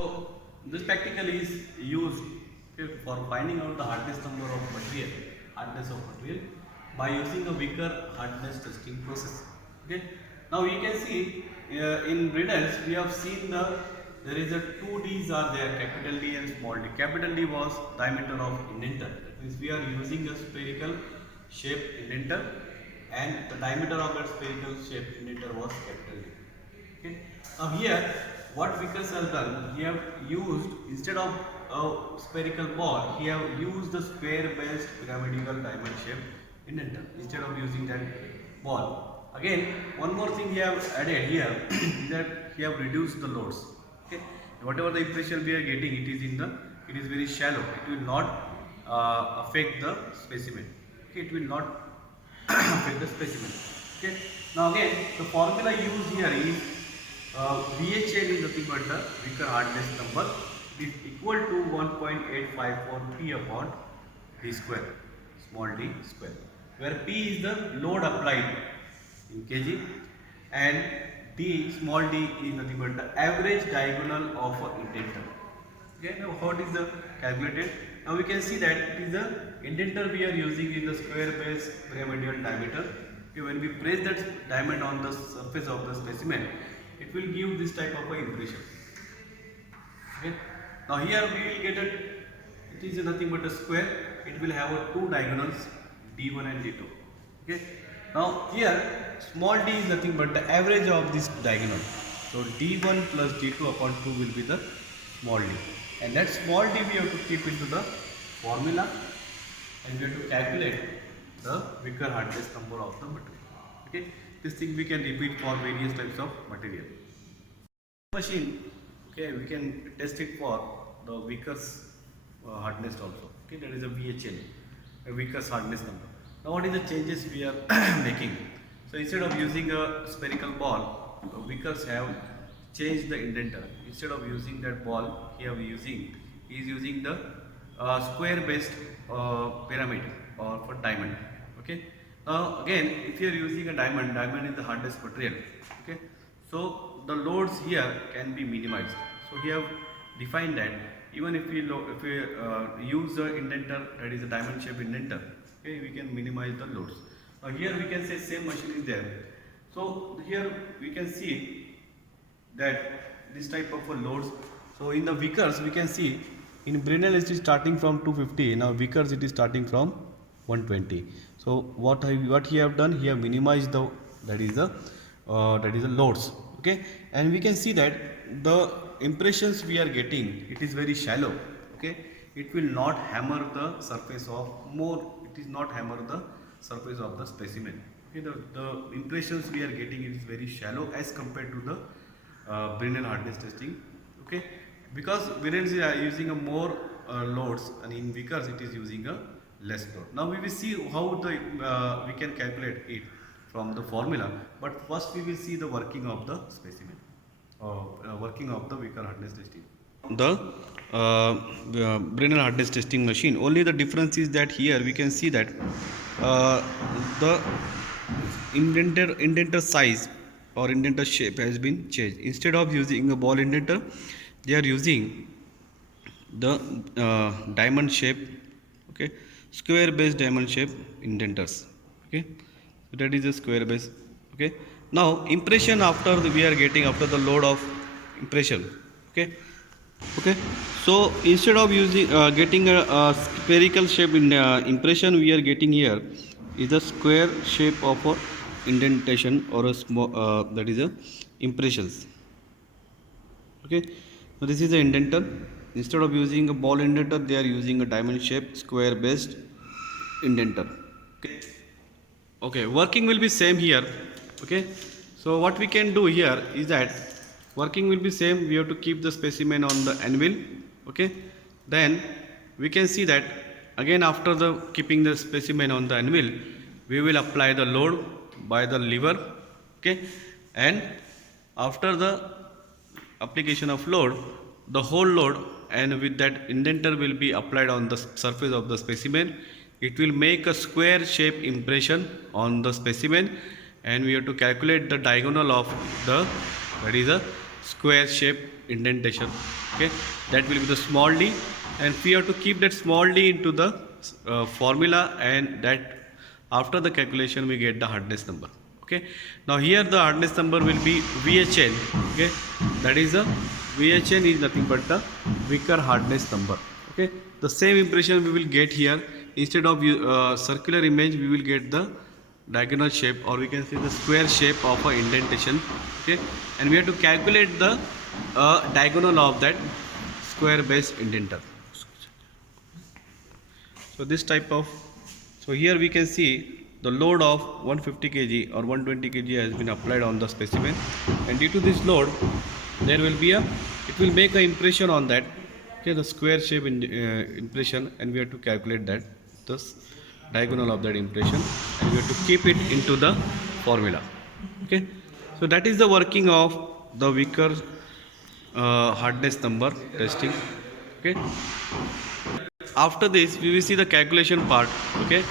So this practical is used for finding out the hardness number of material, by using a Vickers hardness testing process. Okay. Now you can see in riddles we have seen there is a two D's are there, capital D and small d. Capital D was diameter of indenter. That means we are using a spherical shaped indenter, and the diameter of that spherical shaped indenter was capital D. Okay. Now here, what Vickers has done, he have used, instead of a spherical ball, he have used the square-based pyramidal diamond shape indenter instead of using that ball. Again, one more thing he have added here is that he have reduced the loads. Okay. Whatever the impression we are getting, it is very shallow. It will not affect the specimen. Okay. It will not affect the specimen. Okay. Now again, the formula used here is VHL is nothing but the Vickers hardness number. It is equal to 1.854 P upon D square, small d square, where P is the load applied in kg and D, small d, is nothing but the average diagonal of a indenter. Okay, now how it is the calculated? Now we can see that it is the indenter we are using in the square base pyramidal diameter. Okay, when we place that diamond on the surface of the specimen, it will give this type of a impression. Okay. Now here we will get it is nothing but a square. It will have two diagonals, D1 and D2. Okay. Now here small d is nothing but the average of this diagonal. So D1 plus D2 upon 2 will be the small d, and that small d we have to keep into the formula, and we have to calculate the Vickers hardness number of the material. Okay. This thing we can repeat for various types of material. Machine, okay, we can test it for the Vickers hardness also. Okay, that is a VHL, a Vickers hardness number. Now, what is the changes we are making? So, instead of using a spherical ball, Vickers have changed the indenter. Instead of using that ball, he is using the square-based pyramid or for diamond. Okay. Now again, if you are using a diamond is the hardest material. Okay. So the loads here can be minimized. So we have defined that even if we use the indenter, that is a diamond shape indenter, okay, we can minimize the loads. Now here we can say same machine is there. So here we can see that this type of loads. So in the Vickers we can see in Brinell it is starting from 250. Now Vickers it is starting from 120. So what he have done, he have minimized the that is the loads. Okay, and we can see that the impressions we are getting, it is very shallow. Okay, it will not hammer the surface of it is not hammer the surface of the specimen. Okay, the impressions we are getting, it is very shallow as compared to the Brinell hardness testing. Okay, because Brinell is using a more loads, and in Vickers it is using a less load. Now we will see how we can calculate it from the formula, but first we will see the working of the specimen, working of the Vickers hardness testing. The Brinell hardness testing machine. Only the difference is that here we can see that the indenter size or indenter shape has been changed. Instead of using a ball indenter, they are using the diamond shape. Okay, square base diamond shape indenters. Okay, so that is a square base. Okay, now impression we are getting after the load of impression. Okay, so instead of using getting a spherical shape in impression, we are getting here is a square shape of a indentation or a small that is a impressions. Okay, so this is the indenter. Instead of using a ball indenter, they are using a diamond shape square based indenter. Okay, working will be same here. Okay, so what we can do here is that working will be same. We have to keep the specimen on the anvil. Okay, then we can see that again after the keeping the specimen on the anvil, we will apply the load by the lever. Okay, and after the application of load, the whole load and with that indenter will be applied on the surface of the specimen. It will make a square shape impression on the specimen, and we have to calculate the diagonal of the that is a square shape indentation. Okay, that will be the small d, and we have to keep that small d into the formula, and that after the calculation we get the hardness number. Okay, now here the hardness number will be VHN. Okay, that is a VHN is nothing but the Vickers hardness number. Okay, the same impression we will get here. Instead of circular image, we will get the diagonal shape, or we can say the square shape of a indentation. Okay, and we have to calculate the diagonal of that square base indenter. So this type of, so here we can see the load of 150 kg or 120 kg has been applied on the specimen, and due to this load there will be a, it will make an impression on that. Okay, the square shape impression, and we have to calculate that the diagonal of that impression, and we have to keep it into the formula. Okay, so that is the working of the Vickers hardness number testing. Okay, after this we will see the calculation part. Okay,